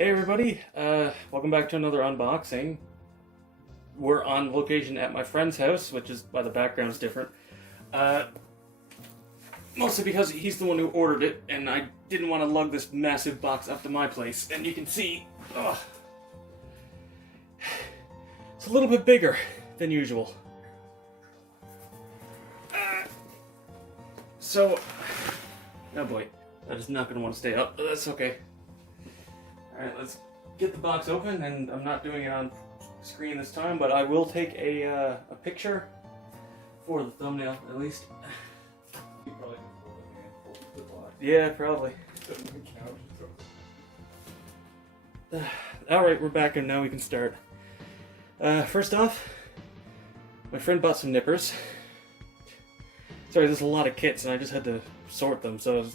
Hey everybody, welcome back to another unboxing. We're on location at my friend's house, which is why the background's different. Mostly because he's the one who ordered it, and I didn't want to lug this massive box up to my place. And you can see, it's a little bit bigger than usual. Oh boy, that is not going to want to stay up, but that's okay. Alright, let's get the box open, and I'm not doing it on screen this time, but I will take a picture for the thumbnail, at least. You probably just hold it and hold the box. Yeah, probably. Alright, we're back, and now we can start. First off, my friend bought some nippers. Sorry, there's a lot of kits, and I just had to sort them, so...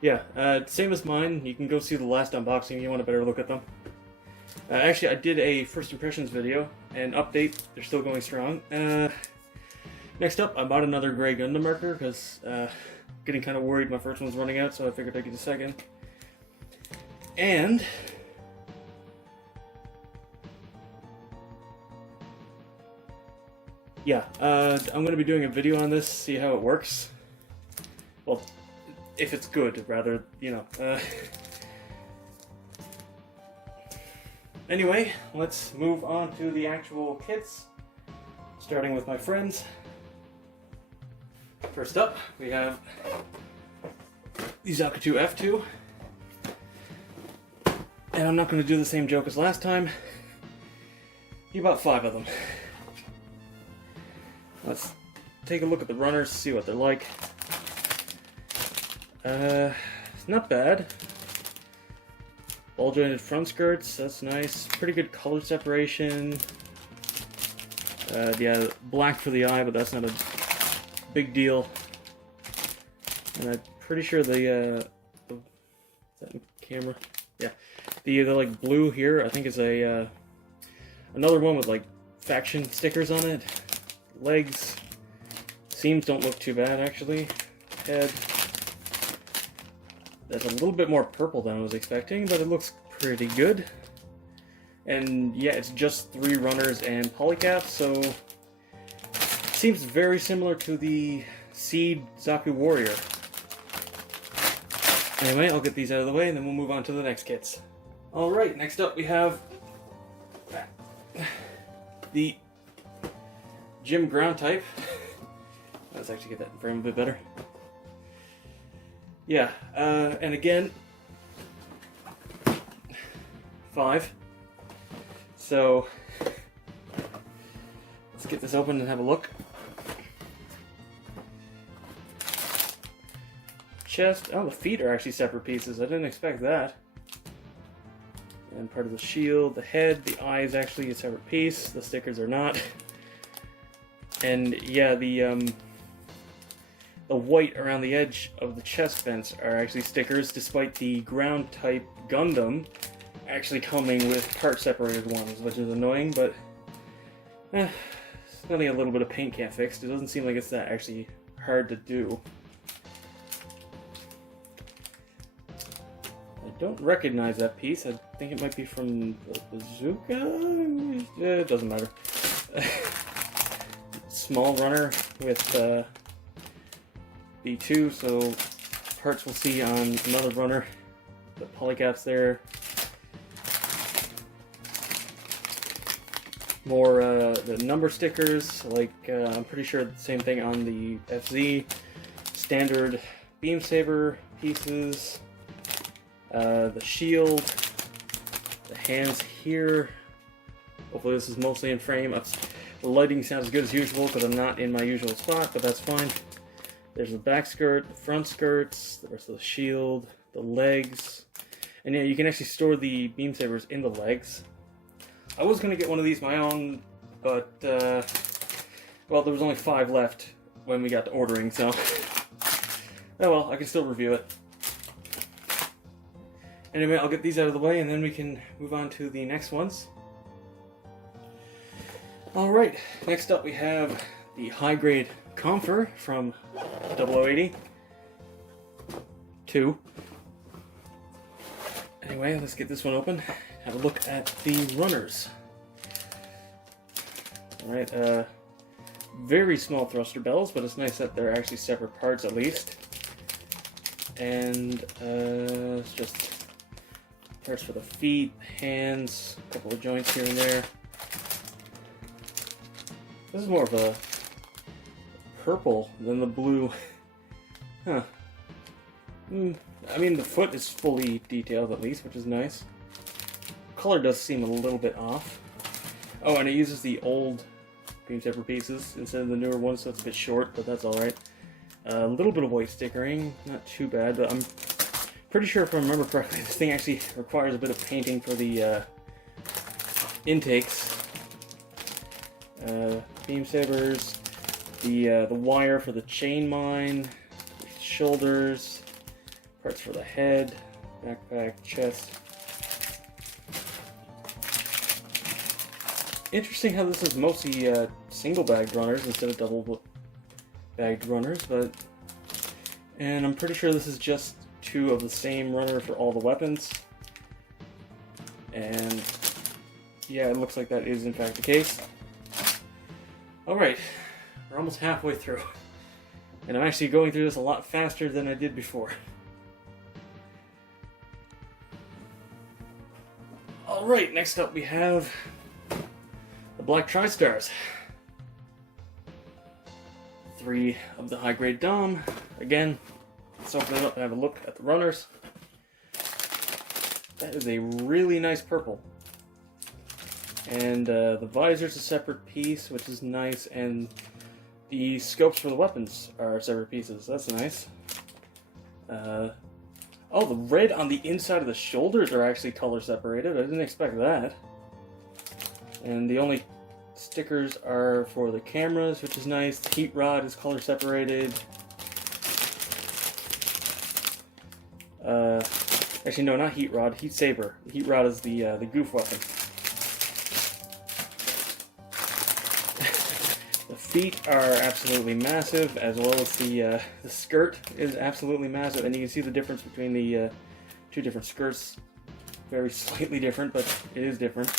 Yeah, same as mine. You can go see the last unboxing if you want a better look at them. Actually, I did a first impressions video, and update, they're still going strong. Next up, I bought another gray Gundam marker, because getting kind of worried my first one's running out, so I figured I'd get a second. And... yeah, I'm going to be doing a video on this, see how it works. Well, if it's good, rather, you know. Anyway, let's move on to the actual kits, starting with my friends. First up, we have the Zakutu F2. And I'm not going to do the same joke as last time. He bought 5 of them. Let's take a look at the runners, see what they're like. It's not bad. Ball jointed front skirts, that's nice. Pretty good color separation. Yeah, black for the eye, but that's not a big deal. And I'm pretty sure is that in camera? Yeah. The like blue here, I think is a another one with like faction stickers on it. Legs, seams don't look too bad actually. Head. That's a little bit more purple than I was expecting, but it looks pretty good. And yeah, it's just 3 runners and polycaps, so it seems very similar to the Seed Zaku Warrior. Anyway, I'll get these out of the way, and then we'll move on to the next kits. Alright, next up we have the Gym Ground type. Let's actually get that in frame a bit better. Yeah, and again, 5. So, let's get this open and have a look. Chest, oh, the feet are actually separate pieces. I didn't expect that. And part of the shield, the head, the eye is actually a separate piece. The stickers are not. And yeah, the white around the edge of the chest vents are actually stickers, despite the ground type Gundam actually coming with part separated ones, which is annoying, but it's nothing a little bit of paint can't fix. It doesn't seem like it's that actually hard to do. I don't recognize that piece. I think it might be from the bazooka? It doesn't matter. Small runner with B2, so parts we'll see on another runner. The polycaps there. More the number stickers, like I'm pretty sure the same thing on the FZ. Standard beam saber pieces. The shield. The hands here. Hopefully this is mostly in frame. The lighting sounds as good as usual because I'm not in my usual spot, but that's fine. There's the back skirt, the front skirts, the rest of the shield, the legs. And yeah, you can actually store the beam sabers in the legs. I was going to get one of these my own, but, well, there was only 5 left when we got to ordering, so... oh well, I can still review it. Anyway, I'll get these out of the way, and then we can move on to the next ones. Alright, next up we have the high-grade Comfer from 0080. 2. Anyway, let's get this one open. Have a look at the runners. Alright, very small thruster bells, but it's nice that they're actually separate parts at least. And it's just parts for the feet, hands, a couple of joints here and there. This is more of a purple than the blue. Huh. I mean, the foot is fully detailed at least, which is nice. Color does seem a little bit off. Oh, and it uses the old beam saber pieces instead of the newer ones, so it's a bit short, but that's alright. A little bit of white stickering, not too bad, but I'm pretty sure if I remember correctly, this thing actually requires a bit of painting for the intakes. Beam sabers, the wire for the chain mine, shoulders, parts for the head, backpack, chest. Interesting how this is mostly single bagged runners instead of double bagged runners, and I'm pretty sure this is just 2 of the same runner for all the weapons. And yeah, it looks like that is in fact the case. Alright, we're almost halfway through. And I'm actually going through this a lot faster than I did before. Alright, next up we have the Black Tri-Stars. 3 of the high-grade Dom. Again, let's open it up and have a look at the runners. That is a really nice purple. And the visor's a separate piece, which is nice, and the scopes for the weapons are separate pieces. That's nice. Oh, the red on the inside of the shoulders are actually color separated. I didn't expect that. And the only stickers are for the cameras, which is nice. The heat rod is color separated. Actually, no, not heat rod. Heat saber. The heat rod is the goof weapon. The feet are absolutely massive, as well as the skirt is absolutely massive, and you can see the difference between the 2 different skirts. Very slightly different, but it is different.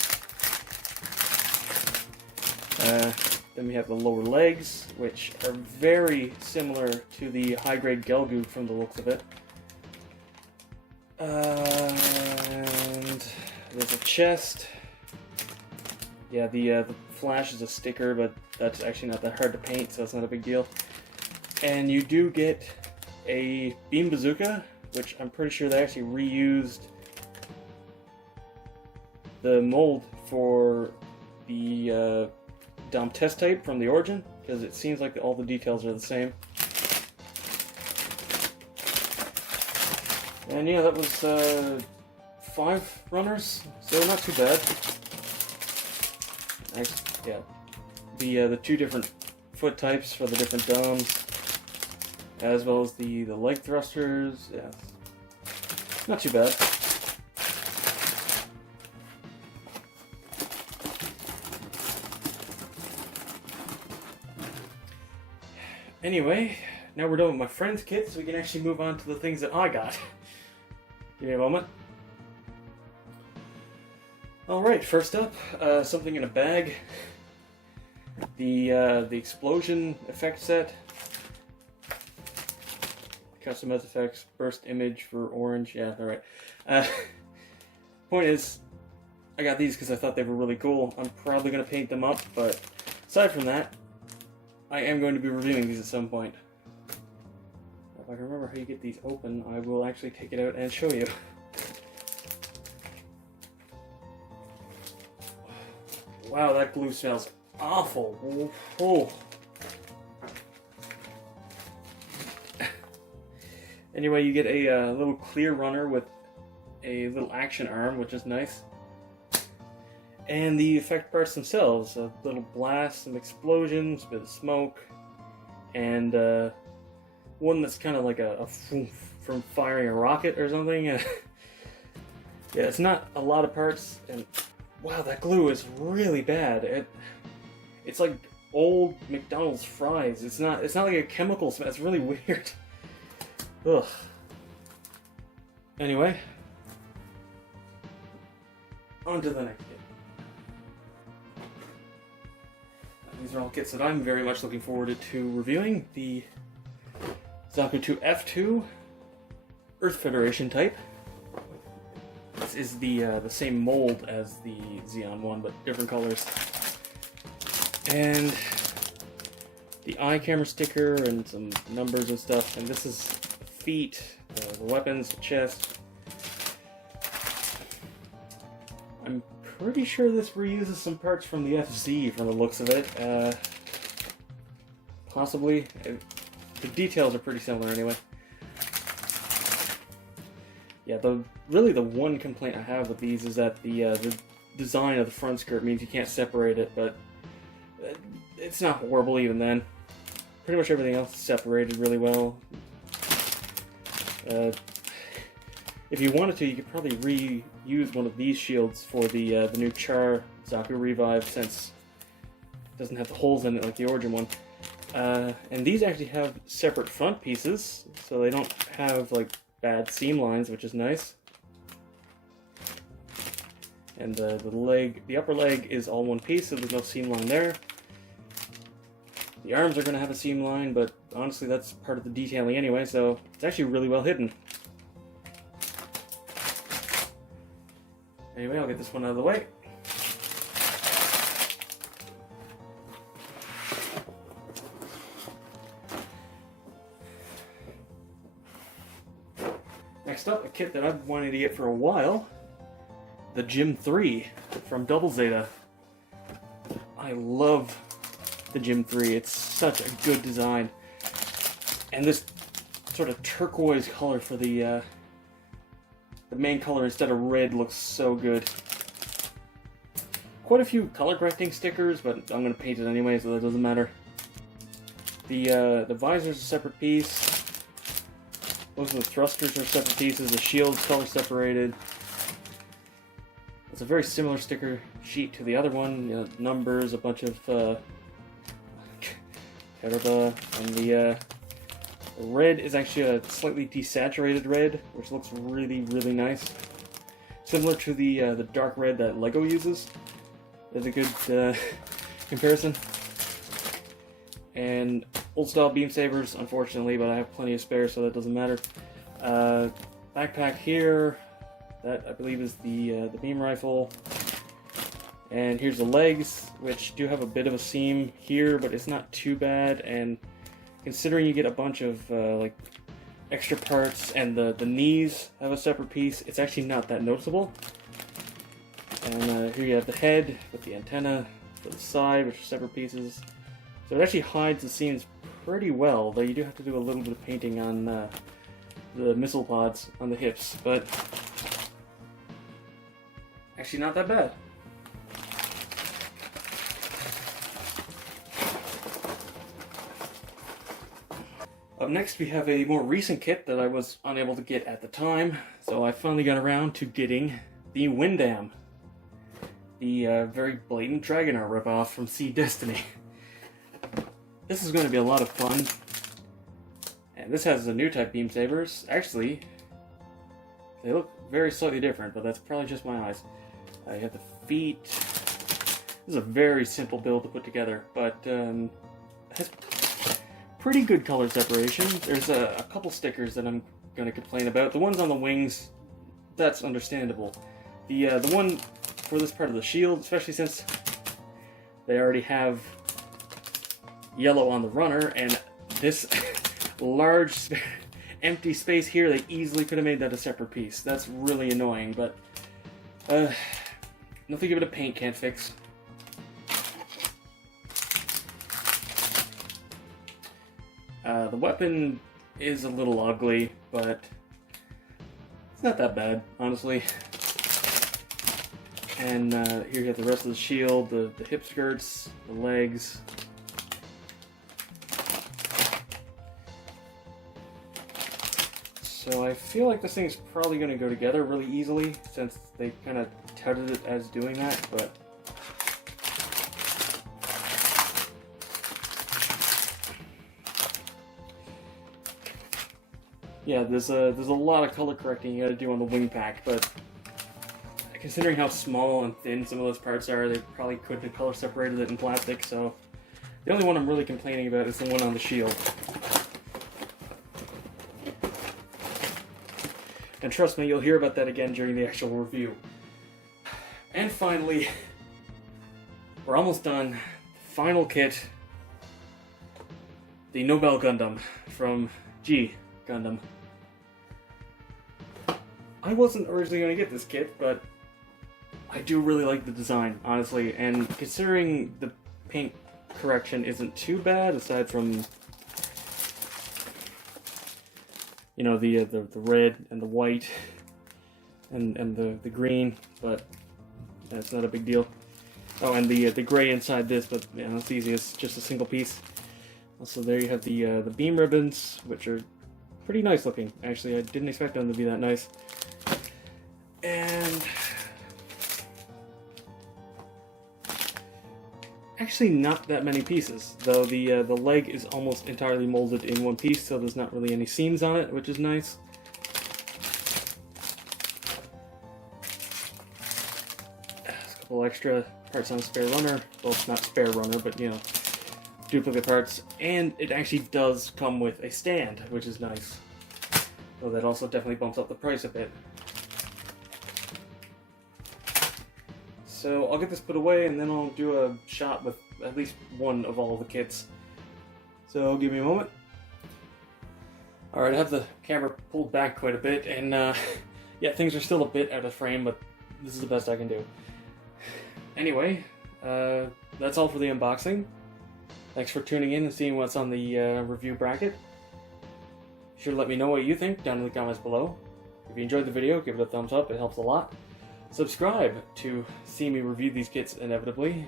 Then we have the lower legs, which are very similar to the high-grade Gelgu from the looks of it. And there's a chest. Yeah, the flash is a sticker, but that's actually not that hard to paint, so it's not a big deal. And you do get a beam bazooka, which I'm pretty sure they actually reused the mold for the Dom test type from the Origin, because it seems like all the details are the same. And yeah, that was 5 runners, so not too bad. Nice, yeah. The 2 different foot types for the different domes, as well as the leg thrusters. Yeah, not too bad. Anyway, now we're done with my friend's kit, so we can actually move on to the things that I got. Give me a moment. Alright, first up, something in a bag. The explosion effect set. Customized effects, burst image for orange. Yeah, alright. Point is, I got these because I thought they were really cool. I'm probably going to paint them up, but aside from that, I am going to be reviewing these at some point. If I can remember how you get these open, I will actually take it out and show you. Wow, that glue smells awful. Oh. Anyway, you get a little clear runner with a little action arm, which is nice. And the effect parts themselves, a little blast, some explosions, a bit of smoke, and one that's kind of like a from firing a rocket or something. Yeah, it's not a lot of parts, and wow, that glue is really bad. It's like old McDonald's fries. It's not like a chemical smell. It's really weird. Ugh. Anyway, on to the next kit. These are all kits that I'm very much looking forward to reviewing. The Zaku 2 F2 Earth Federation type. This is the same mold as the Xeon one, but different colors. And the eye camera sticker and some numbers and stuff. And this is the feet, the weapons, the chest. I'm pretty sure this reuses some parts from the FZ from the looks of it. Possibly. The details are pretty similar anyway. Yeah, really the one complaint I have with these is that the design of the front skirt means you can't separate it, but it's not horrible even then. Pretty much everything else is separated really well. If you wanted to, you could probably reuse one of these shields for the new Char Zaku Revive, since it doesn't have the holes in it like the Origin one. And these actually have separate front pieces, so they don't have like bad seam lines, which is nice. And the upper leg is all one piece, so there's no seam line there. The arms are going to have a seam line, but honestly that's part of the detailing anyway, so it's actually really well hidden. Anyway, I'll get this one out of the way. Next up, a kit that I've wanted to get for a while, the Gym 3 from Double Zeta. I love the Gym 3, it's such a good design. And this sort of turquoise color for the main color instead of red looks so good. Quite a few color correcting stickers, but I'm going to paint it anyway, so that doesn't matter. The visor's a separate piece. Most of the thrusters are separate pieces. The shield's color separated. It's a very similar sticker sheet to the other one. You know, numbers, a bunch of and the red is actually a slightly desaturated red, which looks really, really nice. Similar to the dark red that LEGO uses. That's a good comparison. And old style beam sabers, unfortunately, but I have plenty of spares, so that doesn't matter. Backpack here, that I believe is the beam rifle. And here's the legs, which do have a bit of a seam here, but it's not too bad. And considering you get a bunch of like extra parts, and the knees have a separate piece, it's actually not that noticeable. And here you have the head with the antenna for the side, which are separate pieces. So it actually hides the seams pretty well, though you do have to do a little bit of painting on the missile pods on the hips, but actually not that bad. Up next we have a more recent kit that I was unable to get at the time, so I finally got around to getting the Windam, the very blatant Dragonar ripoff from Sea Destiny. This is going to be a lot of fun, and this has the new type beam sabers. Actually, they look very slightly different, but that's probably just my eyes. You have the feet. This is a very simple build to put together, but it has pretty good color separation. There's a couple stickers that I'm going to complain about. The ones on the wings, that's understandable. The one for this part of the shield, especially since they already have yellow on the runner, and this large empty space here, they easily could have made that a separate piece. That's really annoying, but nothing a bit of paint can't fix. The weapon is a little ugly, but it's not that bad, honestly. And here you have the rest of the shield, the hip skirts, the legs. So I feel like this thing's probably going to go together really easily, since they kind of touted it as doing that, but yeah, there's a lot of color correcting you got to do on the wing pack, but considering how small and thin some of those parts are, they probably could have color separated it in plastic, so the only one I'm really complaining about is the one on the shield. And trust me, you'll hear about that again during the actual review. And finally, we're almost done. Final kit. The Nobel Gundam from G Gundam. I wasn't originally going to get this kit, but I do really like the design, honestly. And considering the paint correction isn't too bad, aside from, you know, the red and the white and the green, but that's not a big deal. Oh, and the gray inside this, but yeah, it's easy. It's just a single piece. Also, there you have the beam ribbons, which are pretty nice looking. Actually, I didn't expect them to be that nice. And actually, not that many pieces, though. The leg is almost entirely molded in one piece, so there's not really any seams on it, which is nice. There's a couple extra parts on spare runner. Well, not spare runner, but you know, duplicate parts. And it actually does come with a stand, which is nice. So that also definitely bumps up the price a bit. So I'll get this put away, and then I'll do a shot with at least one of all the kits. So give me a moment. Alright, I have the camera pulled back quite a bit, and yeah, things are still a bit out of frame, but this is the best I can do. Anyway, that's all for the unboxing. Thanks for tuning in and seeing what's on the review bracket. Be sure to let me know what you think down in the comments below. If you enjoyed the video, give it a thumbs up, it helps a lot. Subscribe to see me review these kits inevitably.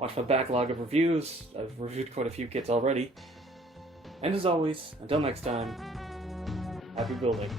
Watch my backlog of reviews. I've reviewed quite a few kits already. And as always, until next time, happy building.